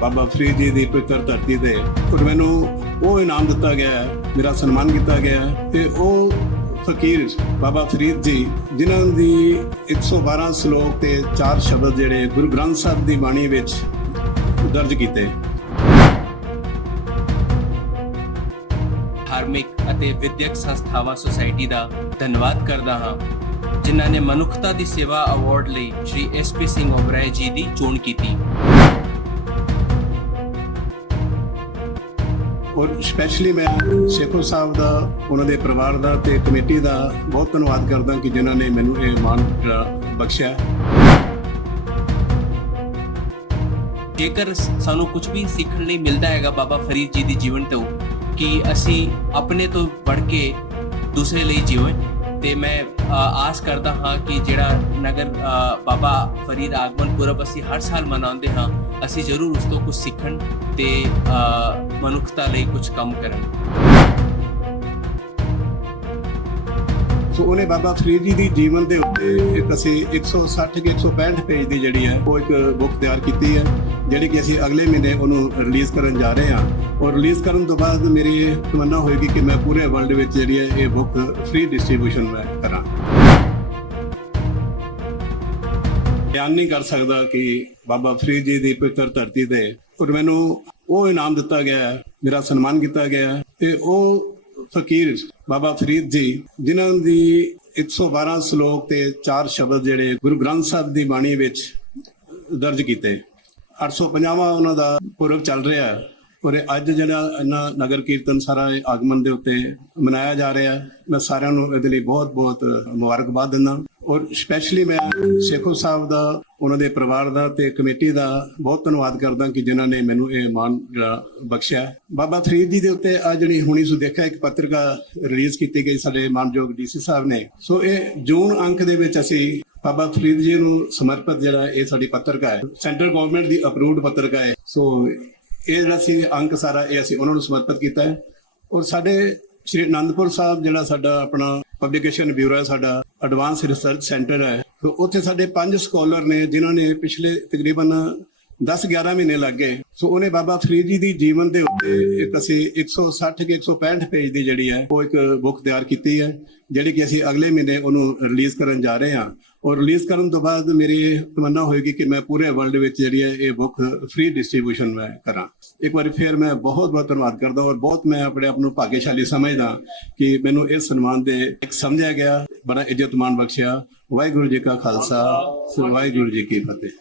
ਬਾਬਾ ਫਰੀਦ ਜੀ ਦੀ ਪਵਿੱਤਰ ਧਰਤੀ ਤੇ। ਔਰ ਮੈਨੂੰ ਉਹ ਇਨਾਮ ਦਿੱਤਾ ਗਿਆ ਹੈ, ਮੇਰਾ ਸਨਮਾਨ ਕੀਤਾ ਗਿਆ ਹੈ ਤੇ ਉਹ ਫਕੀਰ ਬਾਬਾ ਫਰੀਦ ਜੀ ਜਿਨ੍ਹਾਂ ਦੀ 112 ਸ਼ਲੋਕ ਤੇ 4 ਸ਼ਬਦ ਜਿਹੜੇ ਗੁਰੂ ਗ੍ਰੰਥ ਸਾਹਿਬ ਦੀ ਬਾਣੀ ਵਿੱਚ ਦਰਜ ਕੀਤੇ। ਧਾਰਮਿਕ ਅਤੇ ਵਿਦਿਅਕ ਸੰਸਥਾਵਾਂ ਸੁਸਾਇਟੀ ਦਾ ਧੰਨਵਾਦ ਕਰਦਾ ਹਾਂ ਜਿਨ੍ਹਾਂ ਨੇ ਮਨੁੱਖਤਾ ਦੀ ਸੇਵਾ ਅਵਾਰਡ ਲਈ ਸ਼੍ਰੀ ਐਸਪੀ ਸਿੰਘ ਓਬਰਾਏ ਜੀ ਦੀ ਚੋਣ ਕੀਤੀ। ਔਰ ਸਪੈਸ਼ਲੀ ਮੈਂ ਸ਼ੇਖੋ ਸਾਹਿਬ ਦਾ, ਉਹਨਾਂ ਦੇ ਪਰਿਵਾਰ ਦਾ ਤੇ ਕਮੇਟੀ ਦਾ ਬਹੁਤ ਧੰਨਵਾਦ ਕਰਦਾ ਕਿ ਜਿਨ੍ਹਾਂ ਨੇ ਮੈਨੂੰ ਇਹ ਮਾਣ ਬਖਸ਼ਿਆ। ਜੇਕਰ ਸਾਨੂੰ ਕੁਝ ਵੀ ਸਿੱਖਣ ਲਈ ਮਿਲਦਾ ਹੈਗਾ ਬਾਬਾ ਫਰੀਦ ਜੀ ਦੀ ਜੀਵਨ ਤੋਂ, ਕਿ ਅਸੀਂ ਆਪਣੇ ਤੋਂ ਵੱਧ ਕੇ ਦੂਸਰੇ ਲਈ ਜੀਵਨ ਤੇ ਮੈਂ ਆਸ ਕਰਦਾ ਹਾਂ ਕਿ ਜਿਹੜਾ ਨਗਰ ਬਾਬਾ ਫਰੀਦ ਆਗਮਨ ਪੁਰਬ ਅਸੀਂ ਹਰ ਸਾਲ ਮਨਾਉਂਦੇ ਹਾਂ, ਅਸੀਂ ਜ਼ਰੂਰ ਉਸ ਤੋਂ ਕੁਝ ਸਿੱਖਣ ਤੇ ਮਨੁੱਖਤਾ ਲਈ ਕੁਝ ਕੰਮ ਕਰਨ। ਸੋ ਉਹਨੇ ਬਾਬਾ ਫਰੀਦ ਜੀ ਦੀ ਜੀਵਨ ਦੇ ਉੱਤੇ ਇੱਕ ਅਸੀਂ 160 ਕਿ 165 ਪੇਜ ਦੀ ਜਿਹੜੀ ਹੈ ਉਹ ਇੱਕ ਬੁੱਕ ਤਿਆਰ ਕੀਤੀ ਹੈ ਜਿਹੜੀ ਕਿ ਅਸੀਂ ਅਗਲੇ ਮਹੀਨੇ ਉਹਨੂੰ ਰਿਲੀਜ਼ ਕਰਨ ਜਾ ਰਹੇ ਹਾਂ। ਔਰ ਰਿਲੀਜ਼ ਕਰਨ ਤੋਂ ਬਾਅਦ ਮੇਰੀ ਇਹ ਤਮੰਨਾ ਹੋਏਗੀ ਕਿ ਮੈਂ ਪੂਰੇ ਵਰਲਡ ਵਿੱਚ ਜਿਹੜੀ ਹੈ ਇਹ ਬੁੱਕ ਫ੍ਰੀ ਡਿਸਟ੍ਰੀਬਿਊਸ਼ਨ ਮੈਂ ਕਰਾਂ। ਬਿਆਨ ਨਹੀਂ ਕਰ ਸਕਦਾ ਕਿ ਬਾਬਾ ਫਰੀਦ ਜੀ ਦੀ ਪਵਿੱਤਰ ਧਰਤੀ ਤੇ ਔਰ ਮੈਨੂੰ ਉਹ ਇਨਾਮ ਦਿੱਤਾ ਗਿਆ ਹੈ, ਮੇਰਾ ਸਨਮਾਨ ਕੀਤਾ ਗਿਆ ਹੈ ਤੇ ਉਹ ਫਕੀਰ ਬਾਬਾ ਫਰੀਦ ਜੀ, ਜਿਨ੍ਹਾਂ ਦੀ 112 ਸ਼ਲੋਕ ਤੇ 4 ਸ਼ਬਦ ਜਿਹੜੇ ਗੁਰੂ ਗ੍ਰੰਥ ਸਾਹਿਬ ਦੀ ਬਾਣੀ ਵਿੱਚ ਦਰਜ ਕੀਤੇ। 850ਵਾਂ ਉਹਨਾਂ ਦਾ ਪੁਰਬ ਚੱਲ ਰਿਹਾ ਹੈ ਔਰ ਇਹ ਅੱਜ ਜਿਹੜਾ ਇਹਨਾਂ ਨਗਰ ਕੀਰਤਨ ਸਾਰਾ ਆਗਮਨ ਦੇ ਉੱਤੇ ਮਨਾਇਆ ਜਾ ਰਿਹਾ ਮੈਂ ਸਾਰਿਆਂ ਨੂੰ ਇਹਦੇ ਲਈ ਬਹੁਤ-ਬਹੁਤ ਮੁਬਾਰਕਬਾਦ ਦਿੰਦਾ। ਔਰ ਸਪੈਸ਼ਲੀ ਮੈਂ ਸ਼ੇਖੋ ਸਾਹਿਬ ਦਾ, ਉਹਨਾਂ ਦੇ ਪਰਿਵਾਰ ਦਾ ਤੇ ਕਮੇਟੀ ਦਾ ਬਹੁਤ ਧੰਨਵਾਦ ਕਰਦਾ ਕਿ ਜਿਨ੍ਹਾਂ ਨੇ ਮੈਨੂੰ ਇਹ ਮਾਣ ਜਿਹੜਾ ਬਖਸ਼ਿਆ। ਬਾਬਾ ਫਰੀਦ ਜੀ ਦੇ ਉੱਤੇ ਆ ਜਿਹੜੀ ਹੁਣੀ ਸੁ ਦੇਖਿਆ, ਇੱਕ ਪੱਤਰਿਕਾ ਰਿਲੀਜ਼ ਕੀਤੀ ਗਈ ਸਾਡੇ ਮਾਨਯੋਗ ਡੀਸੀ ਸਾਹਿਬ ਨੇ। ਸੋ ਇਹ ਜੂਨ ਅੰਕ ਦੇ ਵਿੱਚ ਅਸੀਂ ਬਾਬਾ ਫਰੀਦ ਜੀ ਨੂੰ ਸਮਰਪਿਤ ਜਿਹੜਾ ਇਹ ਸਾਡੀ ਪੱਤਰਕਾ ਹੈ, ਸੈਂਟਰ ਗਵਰਨਮੈਂਟ ਦੀ ਅਪਰੂਵਡ ਪੱਤਰਕਾ ਹੈ। ਸੋ ਇਹ ਜਿਹੜਾ ਸੀ ਅੰਕ ਸਾਰਾ ਇਹ ਅਸੀਂ ਉਹਨਾਂ ਨੂੰ ਸਮਰਪਿਤ ਕੀਤਾ ਹੈ। ਔਰ ਸਾਡੇ ਸ਼੍ਰੀ ਅਨੰਦਪੁਰ ਸਾਹਿਬ, ਜਿਹੜਾ ਸਾਡਾ ਆਪਣਾ ਪਬਲੀਕੇਸ਼ਨ ਬਿਊਰੋ ਹੈ, ਸਾਡਾ ਐਡਵਾਂਸ ਰਿਸਰਚ ਸੈਂਟਰ ਹੈ। ਉੱਥੇ ਸਾਡੇ ਪੰਜ ਸਕਾਲਰ ਨੇ, ਜਿਨ੍ਹਾਂ ਨੇ ਪਿਛਲੇ ਤਕਰੀਬਨ 10-11 ਮਹੀਨੇ ਲੱਗ ਗਏ। ਸੋ ਉਹਨੇ ਬਾਬਾ ਫਰੀਦ ਜੀ ਦੀ ਜੀਵਨ ਦੇ ਉੱਤੇ ਇੱਕ ਅਸੀਂ 160 ਕਿ 165 ਪੇਜ ਦੀ ਜਿਹੜੀ ਹੈ, ਉਹ ਇੱਕ ਬੁੱਕ ਤਿਆਰ ਕੀਤੀ ਹੈ, ਜਿਹੜੀ ਕਿ ਅਸੀਂ ਅਗਲੇ ਮਹੀਨੇ ਉਹਨੂੰ ਰਿਲੀਜ਼ ਕਰਨ ਜਾ ਰਹੇ ਹਾਂ। ਔਰ ਰਿਲੀਜ਼ ਕਰਨ ਤੋਂ ਬਾਅਦ ਮੇਰੀ ਇਹ ਤਮੰਨਾ ਹੋਏਗੀ ਕਿ ਮੈਂ ਪੂਰੇ ਵਰਲਡ ਵਿੱਚ ਜਿਹੜੀ ਹੈ, ਇਹ ਬੁੱਕ ਫ੍ਰੀ ਡਿਸਟ੍ਰੀਬਿਊਸ਼ਨ ਮੈਂ ਕਰਾਂ। ਇੱਕ ਵਾਰੀ ਫਿਰ ਮੈਂ ਬਹੁਤ ਬਹੁਤ ਧੰਨਵਾਦ ਕਰਦਾ ਔਰ ਬਹੁਤ ਮੈਂ ਆਪਣੇ ਆਪ ਨੂੰ ਭਾਗਿਆਸ਼ਾਲੀ ਸਮਝਦਾ ਕਿ ਮੈਨੂੰ ਇਸ ਸਨਮਾਨ ਦੇ ਇੱਕ ਸਮਝਿਆ ਗਿਆ, ਬੜਾ ਇੱਜ਼ਤ ਮਾਣ ਬਖਸ਼ਿਆ। ਵਾਹਿਗੁਰੂ ਜੀ ਕਾ ਖਾਲਸਾ, ਵਾਹਿਗੁਰੂ ਜੀ ਕੀ ਫਤਿਹ।